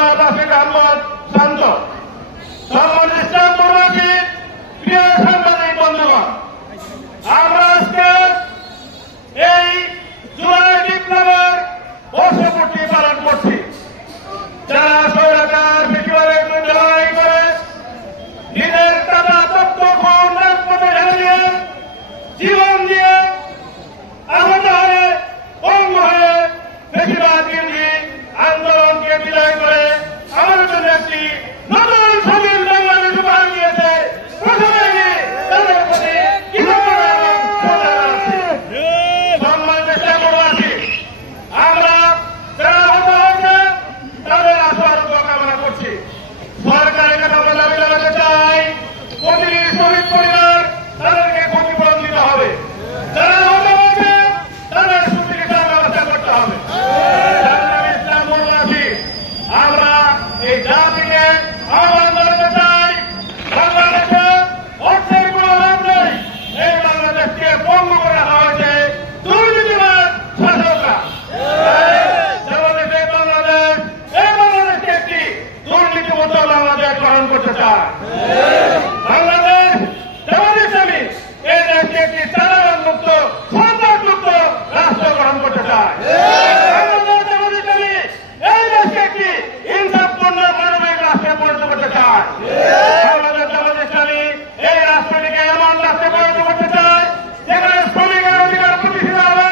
জনাব রাফিক আহমদ শান্ত। সম্মানিত ইসলামপুরবাসী, প্রিয় সাংবাদিক বন্ধুগণ, আমরা আজকে এই জুলাই বিপ্লবের বর্ষপূর্তি পালন করছি। যারা স্বৈরাচার ফেসিবাদের বিরুদ্ধে লড়াই করে নিজের টাকা তথ্য খুন রাজপথে ঢেলে দিয়ে জীবন দিয়ে আহত হয়ে পঙ্গ হয়ে ফেসিবাদ বিরোধী আন্দোলনকে বিদায় করে আমাদের জন্য একটি নতুন স্বাধীন বাংলাদেশ উপহার দিয়েছে। প্রথমে তাদের প্রতি কৃতজ্ঞতা এবং শ্রদ্ধা জানাচ্ছি। সম্মানিত ইসলামপুরবাসী, আমরা যারা আহত হয়েছে তাদের আশু আরোগ্য কামনা করছি। সরকারের কাছে আমরা দাবি জানাতে চাই, প্রতিটি শ্রমিক পরিবার তাদেরকে ক্ষতিপূরণ দিতে হবে। যারা আহত হয়েছে তাদের সুচিকিৎসার ব্যবস্থা করতে হবে। ইসলামপুরবাসী, আমরা এই জাতিকে আহ্বান জানাতে চাই, বাংলাদেশে অর্থের কোন অভাব নেই। এই বাংলাদেশকে পঙ্গু করে রাখা হয়েছে দুর্নীতিবাদ শাসকরা। এই বাংলাদেশকে একটি দুর্নীতিমুক্ত বাংলাদেশ গ্রহণ করতে চায়। বাংলাদেশ জামাত ইসলামী এই দেশকে একটি চাঁদাবাজ মুক্ত সন্ত্রাসমুক্ত রাষ্ট্র গ্রহণ করতে চায়। বাংলাদেশ জামাত ইসলামী এই দেশকে একটি ইনসাফপূর্ণ মানবিক রাষ্ট্রে পরিণত করতে চায়। বাংলাদেশ জামাত ইসলামী এই রাষ্ট্রটিকে এমন রাষ্ট্রে পরিণত করতে চায় যেখানে শ্রমিকের অধিকার প্রতিষ্ঠিত হবে,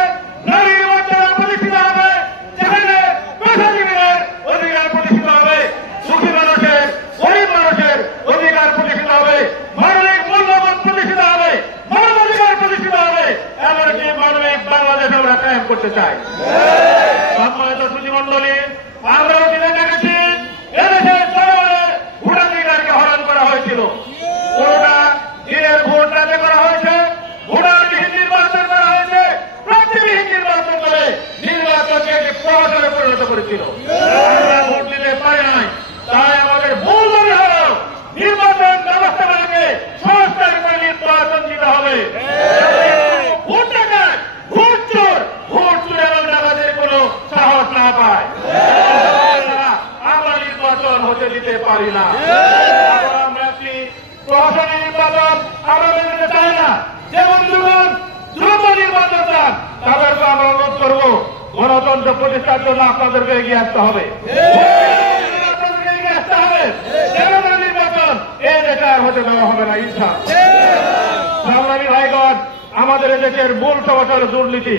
নারীর মর্যাদা প্রতিষ্ঠিত হবে, যেখানে পেশাজীবীদের অধিকার প্রতিষ্ঠিত হবে, সুখী মানুষের গরিব মানুষের অধিকার প্রতিষ্ঠিত হবে, মানবিক মূল্যবোধ প্রতিষ্ঠিত হবে, মানবাধিকার প্রতিষ্ঠিত হবে। এমন একটি মানবিক বাংলাদেশ আমরা কায়েম করতে চাই। সম্মানিত সুধীমণ্ডলী, আমরা অতীতে দেখেছি এদেশের জনগণের ভোটাধিকারকে হরণ করা হয়েছিল। পুরোটা দিনের ভোট রাতে করা হয়েছে, ভোটারবিহীন নির্বাচন করা হয়েছে, প্রার্থীবিহীন নির্বাচন করে নির্বাচনকে একটি প্রহসনে পরিণত করেছিল। আমরা ভোট দিতে পারি নাই, তাই আমাদের মূল দাবি হল নির্বাচন ব্যবস্থাপনাকে সংস্কার করে নির্বাচন দিতে হবে। ভোট ডাকাত, ভোট চোর, ভোট চোর এবং ডাকাতের কোন সাহস না পায়। আমরা নির্বাচন হতে দিতে পারি না। আমরা একটি প্রশাসনিক নির্বাচন আমরা মেনে নিতে চাই না। যে বন্ধুগণ দ্রুত নির্বাচন চান তাদেরকে আমরা অনুরোধ করব, গণতন্ত্র প্রতিষ্ঠার জন্য আপনাদেরকে এগিয়ে আসতে হবে। আপনাদেরকে এগিয়ে আসতে হবে। নির্বাচন এই দেশে আর হতে দেওয়া হবে না ইনশাআল্লাহ। সংগ্রামী ভাইগণ, আমাদের এদেশের মূল সমস্যা হল দুর্নীতি।